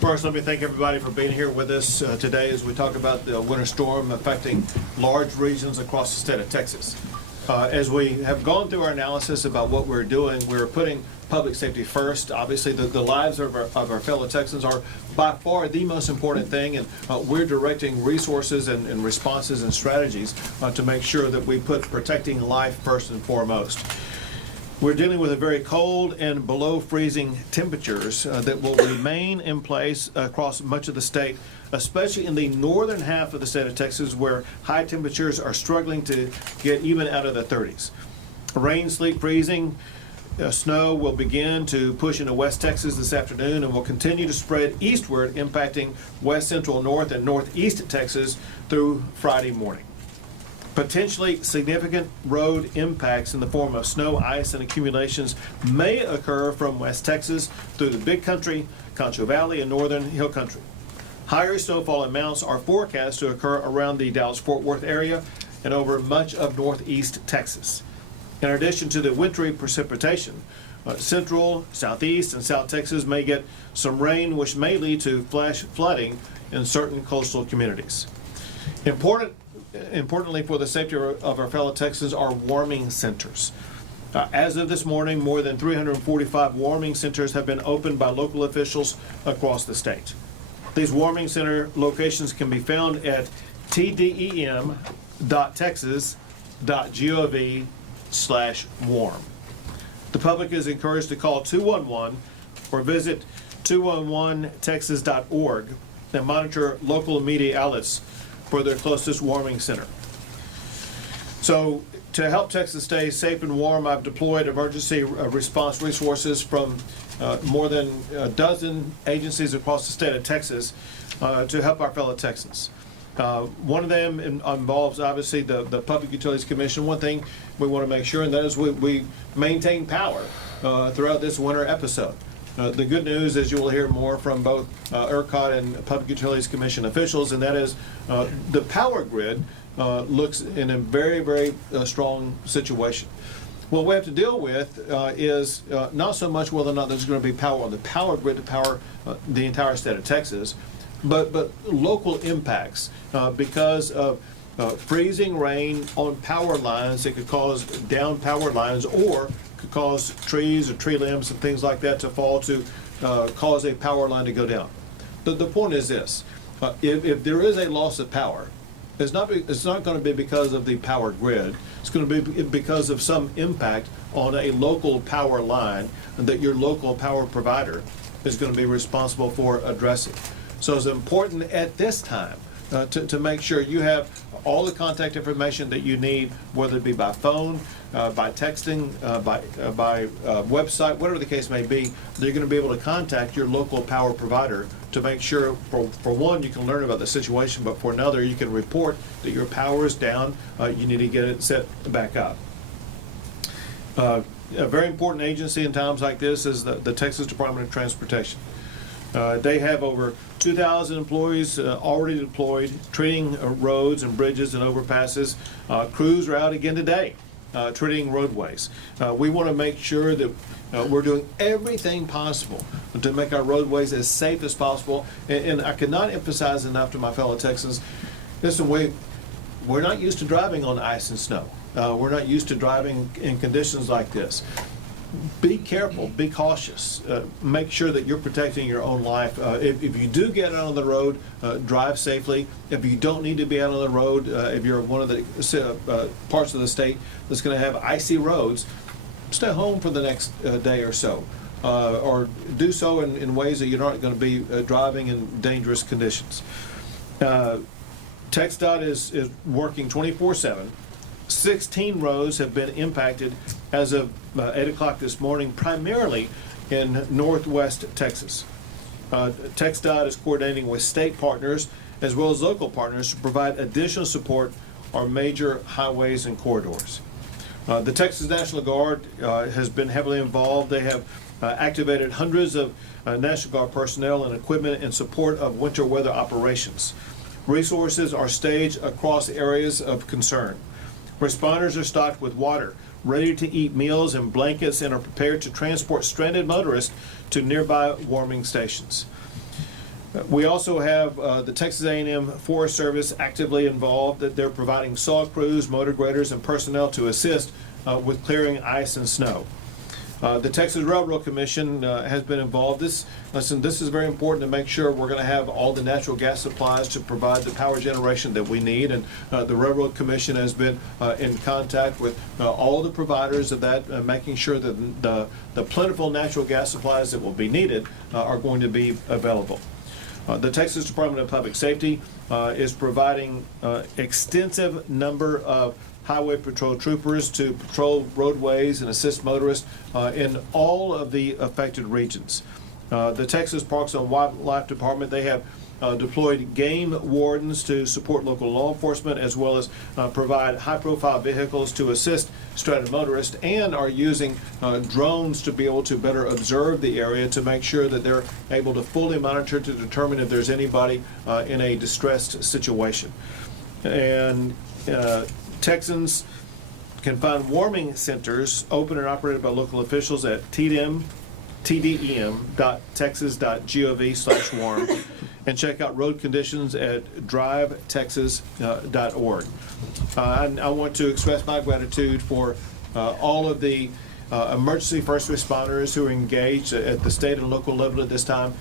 First, let me thank everybody for being here with us today as we talk about the winter storm affecting large regions across the state of Texas. As we have gone through our analysis about what we're doing, we're putting public safety first. Obviously, the lives of our fellow Texans are by far the most important thing, and we're directing resources and responses and strategies to make sure that we put protecting life first and foremost. We're dealing with a very cold and below freezing temperatures that will remain in place across much of the state, especially in the northern half of the state of Texas, where high temperatures are struggling to get even out of the 30s. Rain, sleet, freezing, snow will begin to push into West Texas this afternoon and will continue to spread eastward, impacting west central, north, and northeast Texas through Friday morning. Potentially significant road impacts in the form of snow, ice, and accumulations may occur from West Texas through the Big Country, Concho Valley, and northern Hill Country. Higher snowfall amounts are forecast to occur around the Dallas-Fort Worth area and over much of northeast Texas. In addition to the wintry precipitation, central, southeast, and south Texas may get some rain, which may lead to flash flooding in certain coastal communities. Importantly for the safety of our fellow Texans are warming centers. As of this morning, more than 345 warming centers have been opened by local officials across the state. These warming center locations can be found at tdem.texas.gov/warm. The public is encouraged to call 211 or visit 211texas.org and monitor local media outlets for their closest warming center. So to help Texas stay safe and warm, I've deployed emergency response resources from more than a dozen agencies across the state of Texas to help our fellow Texans. One of them involves obviously the Public Utilities Commission. One thing we want to make sure, and that is we maintain power throughout this winter episode. The good news is you will hear more from both ERCOT and Public Utilities Commission officials, and that is the power grid looks in a very, very strong situation. What we have to deal with is not so much whether or not there's going to be power on the power grid to power the entire state of Texas, but local impacts because of freezing rain on power lines that could cause down power lines or could cause trees or tree limbs and things like that to fall to cause a power line to go down. The point is this, if there is a loss of power, it's not going to be because of the power grid. It's going to be because of some impact on a local power line that your local power provider is going to be responsible for addressing. So it's important at this time to make sure you have all the contact information that you need, whether it be by phone, by texting, by website, whatever the case may be. You're going to be able to contact your local power provider to make sure, for one, you can learn about the situation, but for another, you can report that your power is down. You need to get it set back up. A very important agency in times like this is the Texas Department of Transportation. They have over 2,000 employees already deployed, treating roads and bridges and overpasses. Crews are out again today, treating roadways. We want to make sure that we're doing everything possible to make our roadways as safe as possible. And I cannot emphasize enough to my fellow Texans, listen, we're not used to driving on ice and snow. We're not used to driving in conditions like this. Be careful, be cautious, make sure that you're protecting your own life. If you do get out on the road, drive safely. If you don't need to be out on the road, if you're one of the parts of the state that's going to have icy roads, stay home for the next day or so, or do so in ways that you're not going to be driving in dangerous conditions. TxDOT is working 24/7. 16 roads have been impacted as of 8 o'clock this morning, primarily in northwest Texas. TxDOT is coordinating with state partners as well as local partners to provide additional support on major highways and corridors. The Texas National Guard has been heavily involved. They have activated hundreds of National Guard personnel and equipment in support of winter weather operations. Resources are staged across areas of concern. Responders are stocked with water, ready-to-eat meals and blankets, and are prepared to transport stranded motorists to nearby warming stations. We also have the Texas A&M Forest Service actively involved, that they're providing saw crews, motor graders, and personnel to assist with clearing ice and snow. The Texas Railroad Commission has been involved. This is very important to make sure we're going to have all the natural gas supplies to provide the power generation that we need. And the Railroad Commission has been in contact with all the providers of that, making sure that the plentiful natural gas supplies that will be needed are going to be available. The Texas Department of Public Safety is providing extensive number of highway patrol troopers to patrol roadways and assist motorists in all of the affected regions. The Texas Parks and Wildlife Department, they have deployed game wardens to support local law enforcement, as well as provide high-profile vehicles to assist stranded motorists, and are using drones to be able to better observe the area to make sure that they're able to fully monitor to determine if there's anybody in a distressed situation. And Texans can find warming centers open and operated by local officials at tdm.texas.gov/warm, and check out road conditions at drivetexas.org. I want to express my gratitude for all of the emergency first responders who are engaged at the state and local level at this time.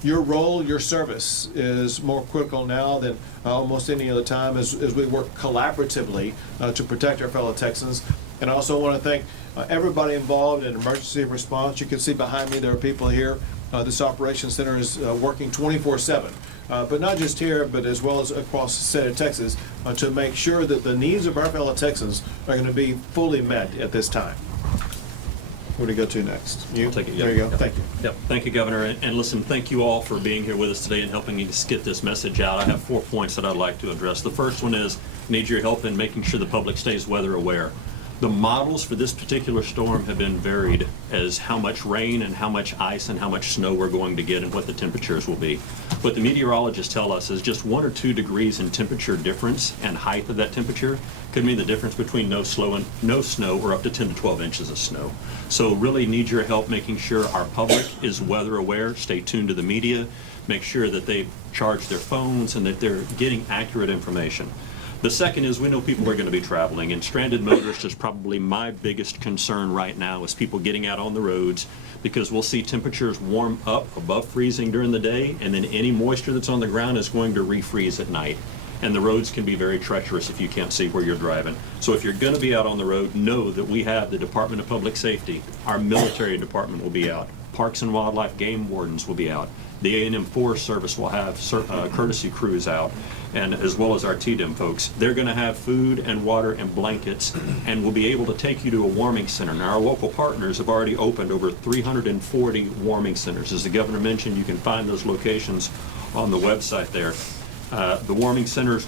Your role, your service is more critical now than almost any other time as we work collaboratively to protect our fellow Texans. And I also want to thank everybody involved in emergency response. You can see behind me there are people here. This operations center is working 24/7, but not just here, but as well as across the state of Texas to make sure that the needs of our fellow Texans are going to be fully met at this time. Where do you go to next? You? Take it, There you go. Yep. Thank you. Yep. Thank you, Governor. And listen, thank you all for being here with us today and helping us get this message out. I have 4 points that I'd like to address. The first one is, need your help in making sure the public stays weather aware. The models for this particular storm have been varied as how much rain and how much ice and how much snow we're going to get and what the temperatures will be. What the meteorologists tell us is just 1 or 2 degrees in temperature difference and height of that temperature could mean the difference between no snow or up to 10 to 12 inches of snow. So really need your help making sure our public is weather aware. Stay tuned to the media. Make sure that they charge their phones and that they're getting accurate information. The second is, we know people are going to be traveling, and stranded motorists is probably my biggest concern right now, is people getting out on the roads, because we'll see temperatures warm up above freezing during the day, and then any moisture that's on the ground is going to refreeze at night. And the roads can be very treacherous if you can't see where you're driving. So if you're going to be out on the road, know that we have the Department of Public Safety. Our military department will be out. Parks and Wildlife game wardens will be out. The A&M Forest Service will have courtesy crews out, and as well as our TDM folks. They're going to have food and water and blankets, and will be able to take you to a warming center. Now, our local partners have already opened over 340 warming centers. As the governor mentioned, you can find those locations on the website there. The warming centers,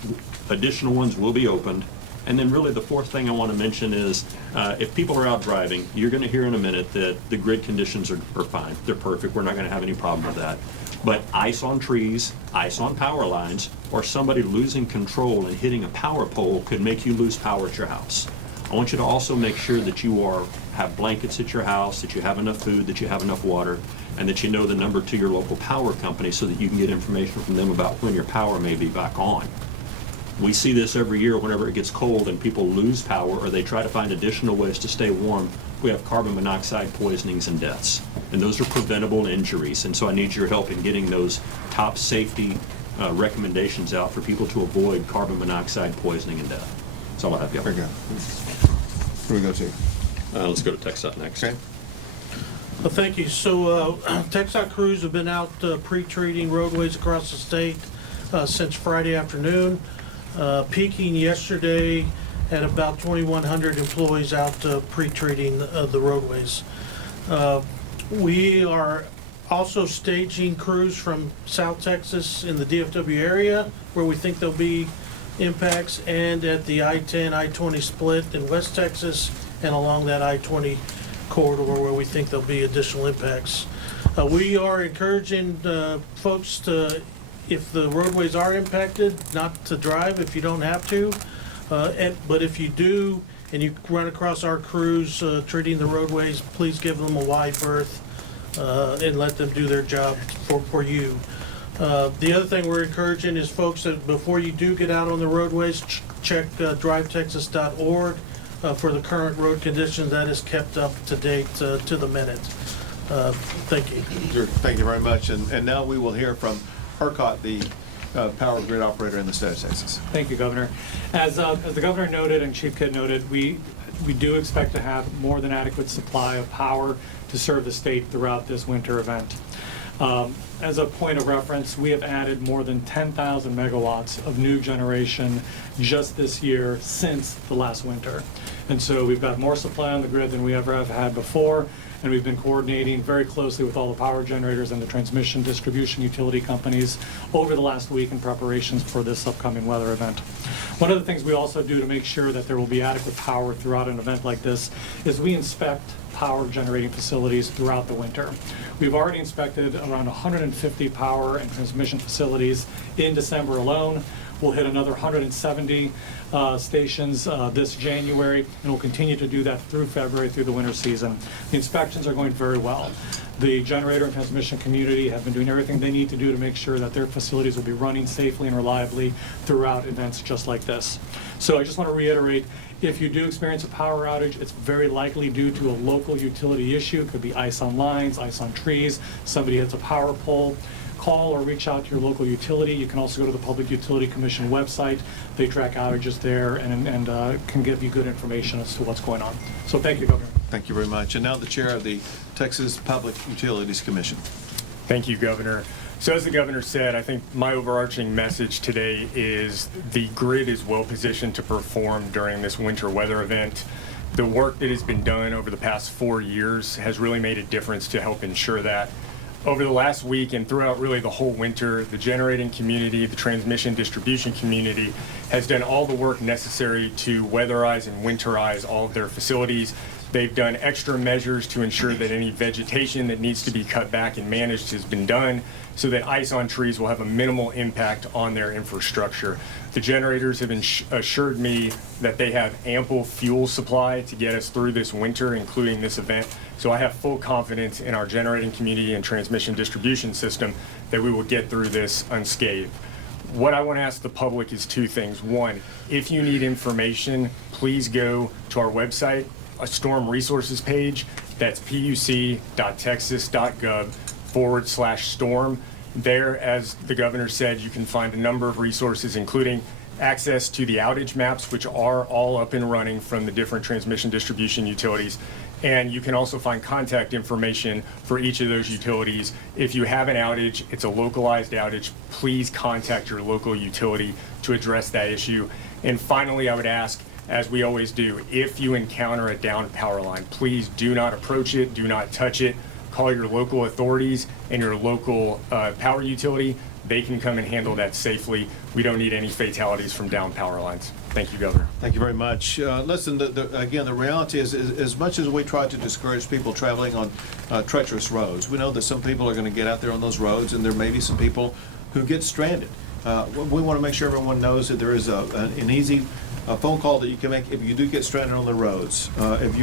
additional ones will be opened. And then really the fourth thing I want to mention is, if people are out driving, you're going to hear in a minute that the grid conditions are fine. They're perfect. We're not going to have any problem with that. But ice on trees, ice on power lines, or somebody losing control and hitting a power pole could make you lose power at your house. I want you to also make sure that you have blankets at your house, that you have enough food, that you have enough water, and that you know the number to your local power company so that you can get information from them about when your power may be back on. We see this every year whenever it gets cold and people lose power or they try to find additional ways to stay warm. We have carbon monoxide poisonings and deaths, and those are preventable injuries. And so I need your help in getting those top safety recommendations out for people to avoid carbon monoxide poisoning and death. That's all I have, Very good. Where do we go to? Let's go to TxDOT next. Okay. Well, thank you. So TxDOT crews have been out pre-treating roadways across the state since Friday afternoon, peaking yesterday at about 2,100 employees out pre-treating the roadways. We are also staging crews from South Texas in the DFW area where we think there'll be impacts, and at the I-10, I-20 split in West Texas and along that I-20 corridor where we think there'll be additional impacts. We are encouraging folks to, if the roadways are impacted, not to drive if you don't have to. But if you do and you run across our crews treating the roadways, please give them a wide berth and let them do their job for you. The other thing we're encouraging is folks that before you do get out on the roadways, check drivetexas.org for the current road conditions. That is kept up to date to the minute. Thank you. Thank you very much. And now we will hear from ERCOT, the power grid operator in the state of Texas. Thank you, Governor. As the Governor noted and Chief Kidd noted, we do expect to have more than adequate supply of power to serve the state throughout this winter event. As a point of reference, we have added more than 10,000 megawatts of new generation just this year since the last winter. And so we've got more supply on the grid than we ever have had before, and we've been coordinating very closely with all the power generators and the transmission distribution utility companies over the last week in preparations for this upcoming weather event. One of the things we also do to make sure that there will be adequate power throughout an event like this is we inspect power generating facilities throughout the winter. We've already inspected around 150 power and transmission facilities in December alone. We'll hit another 170 stations this January, and we'll continue to do that through February, through the winter season. The inspections are going very well. The generator and transmission community have been doing everything they need to do to make sure that their facilities will be running safely and reliably throughout events just like this. So I just want to reiterate, if you do experience a power outage, it's very likely due to a local utility issue. It could be ice on lines, ice on trees, somebody hits a power pole. Call or reach out to your local utility. You can also go to the Public Utility Commission website. They track outages there and can give you good information as to what's going on. So thank you, Governor. Thank you very much. And now the chair of the Texas Public Utilities Commission. Thank you, Governor. So as the Governor said, I think my overarching message today is the grid is well positioned to perform during this winter weather event. The work that has been done over the past 4 years has really made a difference to help ensure that. Over the last week and throughout really the whole winter, the generating community, the transmission distribution community has done all the work necessary to weatherize and winterize all of their facilities. They've done extra measures to ensure that any vegetation that needs to be cut back and managed has been done so that ice on trees will have a minimal impact on their infrastructure. The generators have assured me that they have ample fuel supply to get us through this winter, including this event. So I have full confidence in our generating community and transmission distribution system that we will get through this unscathed. What I want to ask the public is two things. One, if you need information, please go to our website, a storm resources page. That's puc.texas.gov/storm. There, as the governor said, you can find a number of resources, including access to the outage maps, which are all up and running from the different transmission distribution utilities. And you can also find contact information for each of those utilities. If you have an outage, it's a localized outage, please contact your local utility to address that issue. And finally, I would ask, as we always do, if you encounter a downed power line, please do not approach it, do not touch it. Call your local authorities and your local power utility. They can come and handle that safely. We don't need any fatalities from downed power lines. Thank you, Governor. Thank you very much. Listen, again, the reality is, as much as we try to discourage people traveling on treacherous roads, we know that some people are going to get out there on those roads, and there may be some people who get stranded. We want to make sure everyone knows that there is an easy phone call that you can make if you do get stranded on the roads. If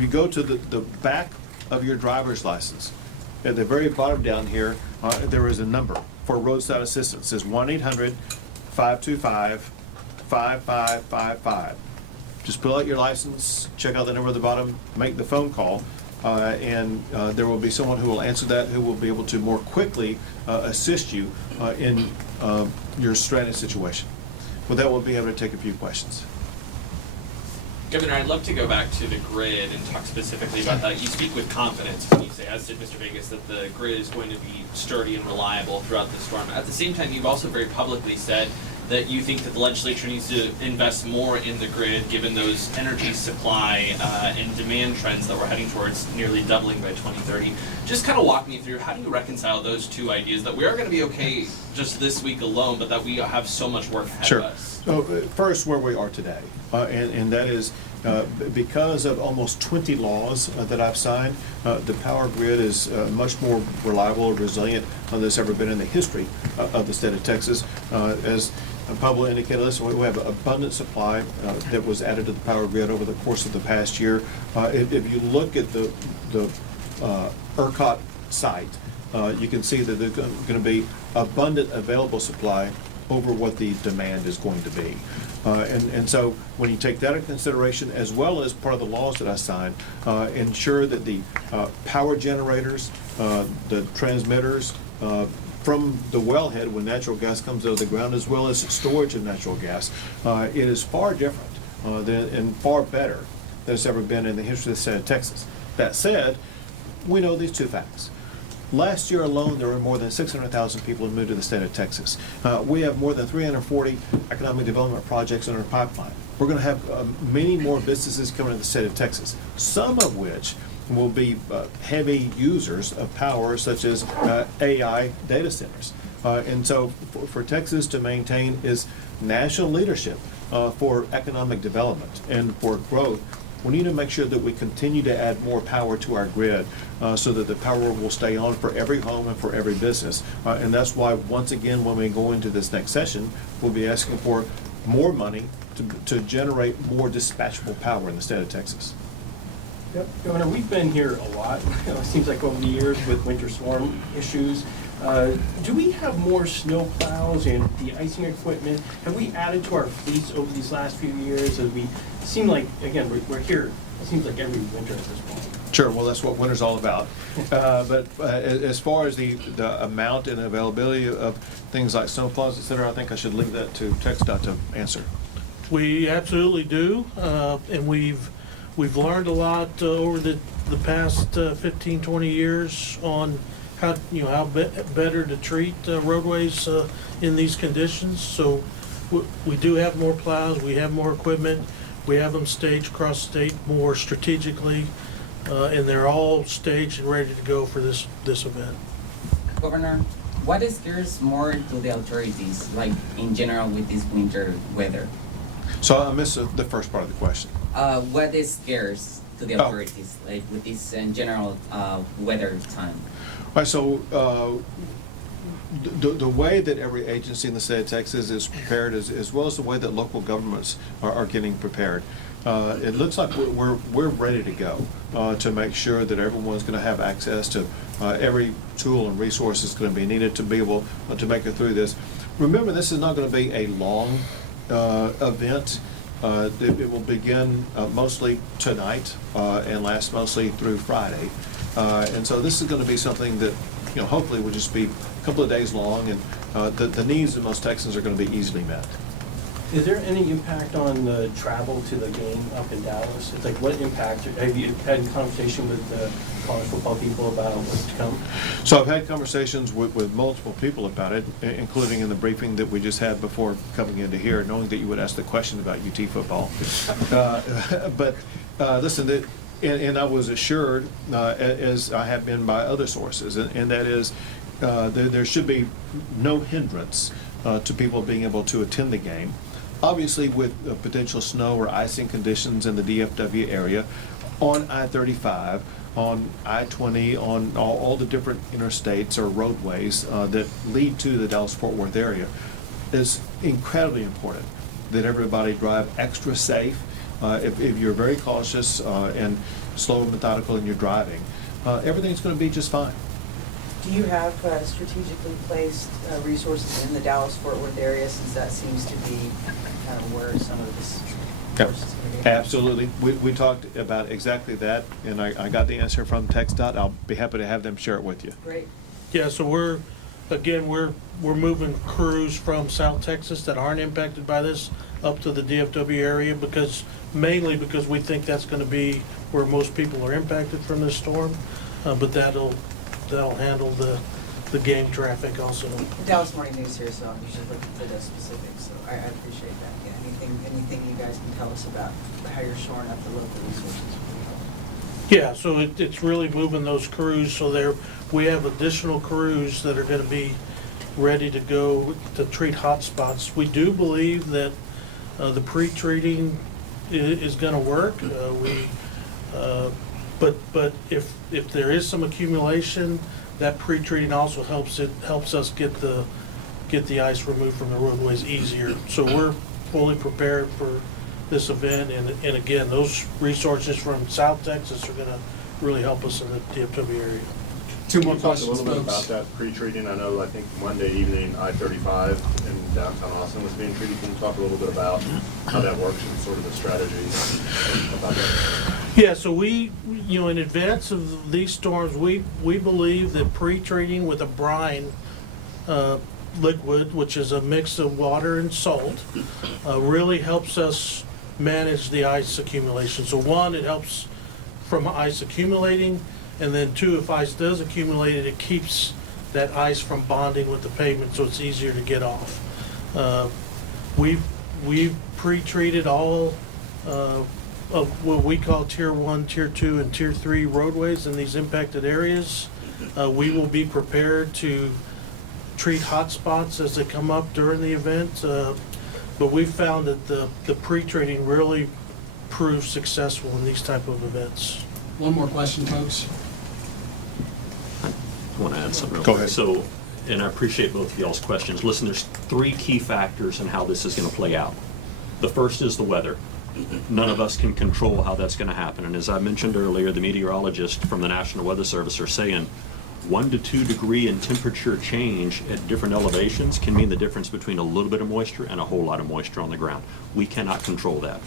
you go to the back of your driver's license, at the very bottom down here, there is a number for roadside assistance. It's 1-800-525-5555. Just pull out your license, check out the number at the bottom, make the phone call, and there will be someone who will answer that, who will be able to more quickly assist you in your stranded situation. With that, we'll be able to take a few questions. Governor, I'd love to go back to the grid and talk specifically about that. You speak with confidence when you say, as did Mr. Vegas, that the grid is going to be sturdy and reliable throughout the storm. At the same time, you've also very publicly said that you think that the legislature needs to invest more in the grid given those energy supply and demand trends that we're heading towards nearly doubling by 2030. Just kind of walk me through, how do you reconcile those two ideas, that we are going to be okay just this week alone, but that we have so much work ahead of us? So first, where we are today, and that is because of almost 20 laws that I've signed, the power grid is much more reliable and resilient than it's ever been in the history of the state of Texas. As Pablo indicated, listen, we have abundant supply that was added to the power grid over the course of the past year. If you look at the ERCOT site, you can see that there's going to be abundant available supply over what the demand is going to be. And so when you take that into consideration, as well as part of the laws that I signed, ensure that the power generators, the transmitters, from the wellhead when natural gas comes out of the ground, as well as storage of natural gas, it is far different and far better than it's ever been in the history of the state of Texas. That said, we know these two facts. Last year alone, there were more than 600,000 people who moved to the state of Texas. We have more than 340 economic development projects in our pipeline. We're going to have many more businesses coming to the state of Texas, some of which will be heavy users of power, such as AI data centers. And so for Texas to maintain its national leadership for economic development and for growth, we need to make sure that we continue to add more power to our grid so that the power will stay on for every home and for every business. And that's why, once again, when we go into this next session, we'll be asking for more money to generate more dispatchable power in the state of Texas. Yep, Governor, we've been here a lot, it seems like over the years with winter storm issues. Do we have more snow plows and de-icing equipment? Have we added to our fleets over these last few years? As we seem like, again, we're here, it seems like every winter at this point. Sure, well, that's what winter's all about. But as far as the amount and availability of things like snowplows, et cetera, I think I should leave that to TxDOT to answer. We absolutely do, and we've learned a lot over the past 15, 20 years on how better to treat roadways in these conditions. So we do have more plows, we have more equipment, we have them staged across the state more strategically, and they're all staged and ready to go for this event. Governor, what scares more to the authorities, like in general with this winter weather? So I missed the first part of the question. What is scarce to the authorities, like with this in general weather time? All right, so the way that every agency in the state of Texas is prepared, as well as the way that local governments are getting prepared, it looks like we're ready to go to make sure that everyone's going to have access to every tool and resource that's going to be needed to be able to make it through this. Remember, this is not going to be a long event. It will begin mostly tonight and last mostly through Friday. And so this is going to be something that, hopefully will just be a couple of days long, and the needs of most Texans are going to be easily met. Is there any impact on the travel to the game up in Dallas? It's like, what impact, have you had a conversation with the college football people about what's to come? So I've had conversations with multiple people about it, including in the briefing that we just had before coming into here, knowing that you would ask the question about UT football. But listen, and I was assured, as I have been by other sources, and that is there should be no hindrance to people being able to attend the game. Obviously, with potential snow or icing conditions in the DFW area, on I-35, on I-20, on all the different interstates or roadways that lead to the Dallas-Fort Worth area, it's incredibly important that everybody drive extra safe. If you're very cautious and slow and methodical in your driving, everything's going to be just fine. Do you have strategically placed resources in the Dallas-Fort Worth area, since that seems to be kind of where some of this force is going to be? Absolutely. We talked about exactly that, and I got the answer from TxDOT. I'll be happy to have them share it with you. Great. Yeah, so we're moving crews from South Texas that aren't impacted by this up to the DFW area, mainly because we think that's going to be where most people are impacted from this storm, but that'll handle the game traffic also. Dallas Morning News here, so I'm usually looking for the specifics, so I appreciate that. Yeah, anything you guys can tell us about how you're shoring up the local resources would be helpful. Yeah, so it's really moving those crews, so we have additional crews that are going to be ready to go to treat hot spots. We do believe that the pre-treating is going to work. But if there is some accumulation, that pre-treating also helps us get the ice removed from the roadways easier. So we're fully prepared for this event, and again, those resources from South Texas are going to really help us in the DFW area. Two more Can you talk a questions, little bit about folks. that pre-treating? I know, I think Monday evening, I-35 in downtown Austin was being treated. Can you talk a little bit about how that works and sort of the strategy about that? Yeah, so we, in advance of these storms, we believe that pre-treating with a brine liquid, which is a mix of water and salt, really helps us manage the ice accumulation. So one, it helps from ice accumulating, and then two, if ice does accumulate, it keeps that ice from bonding with the pavement, so it's easier to get off. We've pre-treated all of what we call Tier 1, Tier 2, and Tier 3 roadways in these impacted areas. We will be prepared to treat hot spots as they come up during the event, but we've found that the pre-treating really proves successful in these type of events. One more question, folks. I want to add something real Go quick. ahead. So, and I appreciate both of y'all's questions. Listen, there's three key factors in how this is going to play out. The first is the weather. None of us can control how that's going to happen. And as I mentioned earlier, the meteorologists from the National Weather Service are saying 1 to 2 degree in temperature change at different elevations can mean the difference between a little bit of moisture and a whole lot of moisture on the ground. We cannot control that.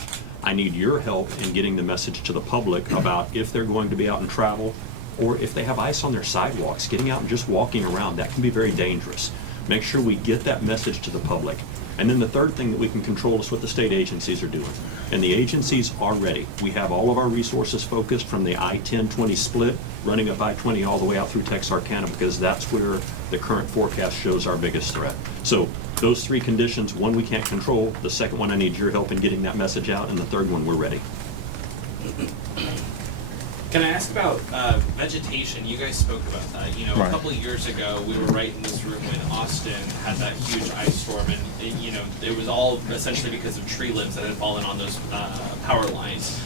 I need your help in getting the message to the public about if they're going to be out and travel, or if they have ice on their sidewalks, getting out and just walking around, that can be very dangerous. Make sure we get that message to the public. And then the third thing that we can control is what the state agencies are doing. And the agencies are ready. We have all of our resources focused from the I-10-20 split, running up I-20 all the way out through Texarkana, because that's where the current forecast shows our biggest threat. So those three conditions, one we can't control, the second one I need your help in getting that message out, and the third one we're ready. Can I ask about vegetation? You guys spoke about that. A Right. couple of years ago, we were right in this room when Austin had that huge ice storm, and it was all essentially because of tree limbs that had fallen on those power lines.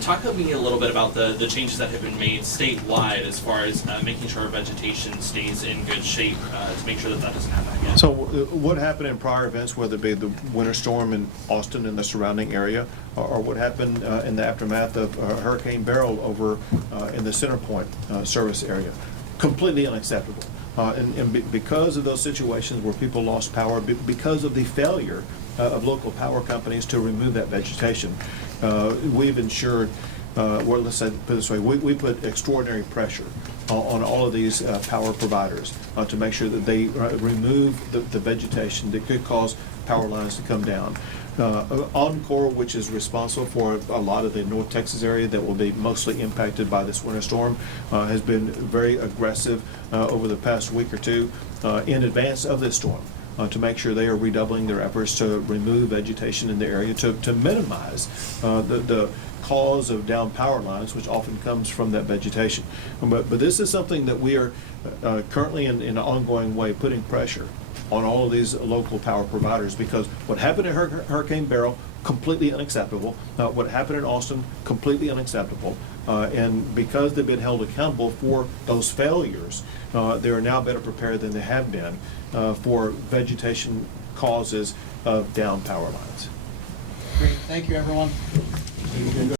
Talk to me a little bit about the changes that have been made statewide as far as making sure our vegetation stays in good shape to make sure that doesn't happen again. So what happened in prior events, whether it be the winter storm in Austin and the surrounding area, or what happened in the aftermath of Hurricane Beryl over in the Center Point service area, completely unacceptable. Because of those situations where people lost power, because of the failure of local power companies to remove that vegetation, we've ensured, well, let's say, put it this way, we put extraordinary pressure on all of these power providers to make sure that they remove the vegetation that could cause power lines to come down. Encore, which is responsible for a lot of the North Texas area that will be mostly impacted by this winter storm, has been very aggressive over the past week or two in advance of this storm to make sure they are redoubling their efforts to remove vegetation in the area to minimize the cause of down power lines, which often comes from that vegetation. But this is something that we are currently in an ongoing way putting pressure on all of these local power providers, because what happened in Hurricane Beryl, completely unacceptable. What happened in Austin, completely unacceptable. And because they've been held accountable for those failures, they are now better prepared than they have been for vegetation causes of down power lines. Great, thank you, everyone.